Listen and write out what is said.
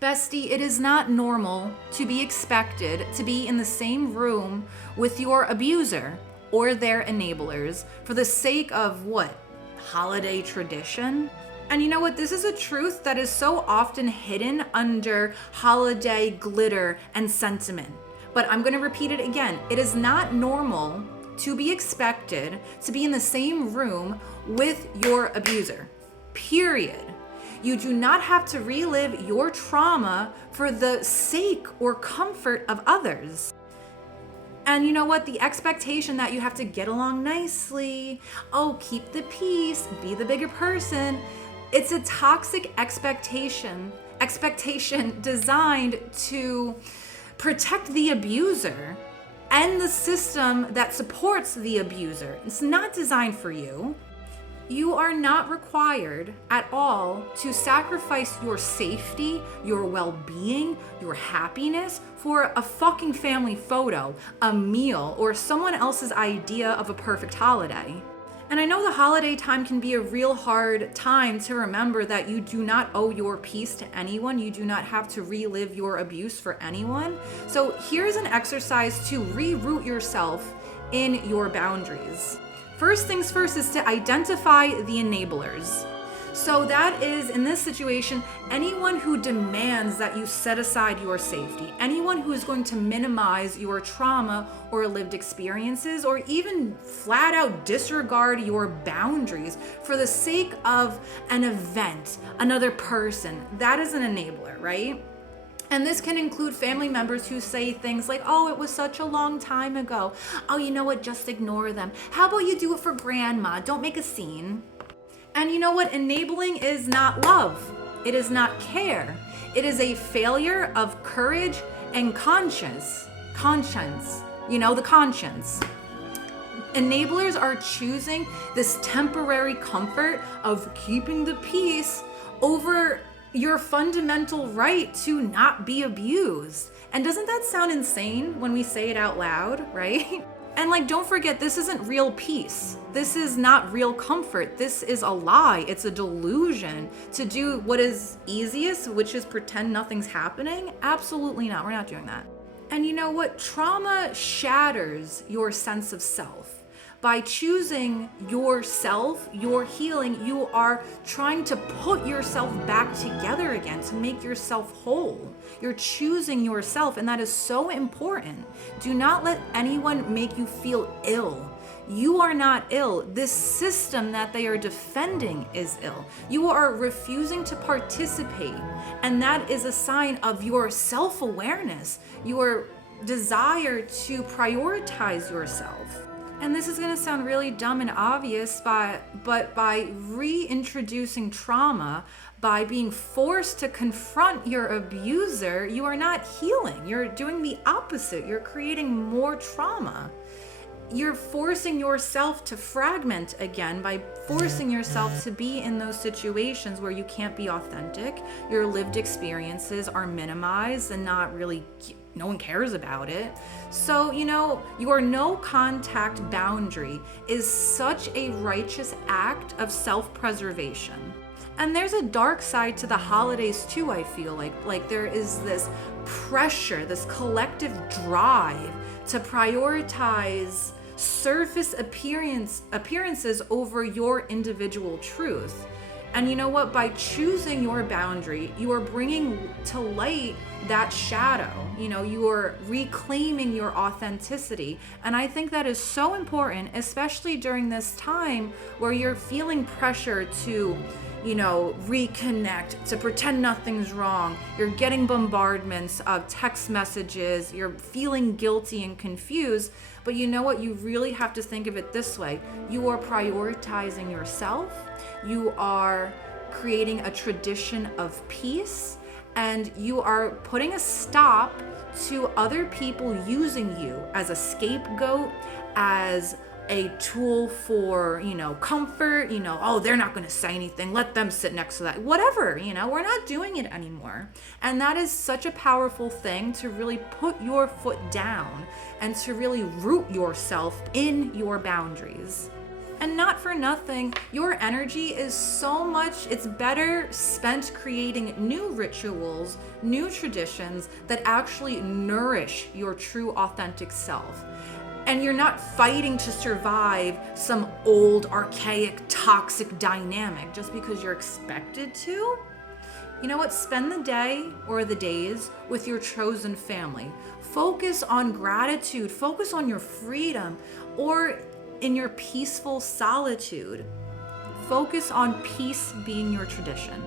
Bestie, it is not normal to be expected to be in the same room with your abuser or their enablers for the sake of what? Holiday tradition? And you know what? This is a truth that is so often hidden under holiday glitter and sentiment. But I'm going to repeat it again. It is not normal to be expected to be in the same room with your abuser. Period. You do not have to relive your trauma for the sake or comfort of others. And you know what? The expectation that you have to get along nicely, keep the peace, be the bigger person, it's a toxic expectation designed to protect the abuser and the system that supports the abuser. It's not designed for you. You are not required at all to sacrifice your safety, your well-being, your happiness for a fucking family photo, a meal, or someone else's idea of a perfect holiday. And I know the holiday time can be a real hard time to remember that you do not owe your peace to anyone. You do not have to relive your abuse for anyone. So here's an exercise to reroot yourself in your boundaries. First things first is to identify the enablers. So that is, in this situation, anyone who demands that you set aside your safety, anyone who is going to minimize your trauma or lived experiences, or even flat out disregard your boundaries for the sake of an event, another person. That is an enabler, right? And this can include family members who say things like, it was such a long time ago. You know what? Just ignore them. How about you do it for grandma? Don't make a scene. And you know what? Enabling is not love. It is not care. It is a failure of courage and conscience. The conscience. Enablers are choosing this temporary comfort of keeping the peace over your fundamental right to not be abused. And doesn't that sound insane when we say it out loud, right? And don't forget, this isn't real peace. This is not real comfort. This is a lie. It's a delusion to do what is easiest, which is pretend nothing's happening. Absolutely not. We're not doing that. And you know what? Trauma shatters your sense of self. By choosing yourself, your healing, you are trying to put yourself back together again, to make yourself whole. You're choosing yourself, and that is so important. Do not let anyone make you feel ill. You are not ill. This system that they are defending is ill. You are refusing to participate, and that is a sign of your self-awareness, your desire to prioritize yourself. And this is going to sound really dumb and obvious, but by reintroducing trauma, by being forced to confront your abuser, you are not healing. You're doing the opposite. You're creating more trauma. You're forcing yourself to fragment again by forcing yourself to be in those situations where you can't be authentic. Your lived experiences are minimized and no one cares about it. So, your no contact boundary is such a righteous act of self-preservation. And there's a dark side to the holidays too, I feel like there is this pressure, this collective drive to prioritize surface appearances over your individual truth. And you know what? By choosing your boundary, you are bringing to light that shadow. You are reclaiming your authenticity. And I think that is so important, especially during this time where you're feeling pressure to, reconnect, to pretend nothing's wrong. You're getting bombardments of text messages. You're feeling guilty and confused. But you know what? You really have to think of it this way. You are prioritizing yourself. You are creating a tradition of peace, and you are putting a stop to other people using you as a scapegoat, as a tool for, comfort, they're not going to say anything. Let them sit next to that. Whatever, we're not doing it anymore. And that is such a powerful thing, to really put your foot down and to really root yourself in your boundaries. And not for nothing, your energy is so much, it's better spent creating new rituals, new traditions that actually nourish your true authentic self. And you're not fighting to survive some old, archaic, toxic dynamic just because you're expected to. You know what? Spend the day or the days with your chosen family. Focus on gratitude, focus on your freedom, or in your peaceful solitude. Focus on peace being your tradition.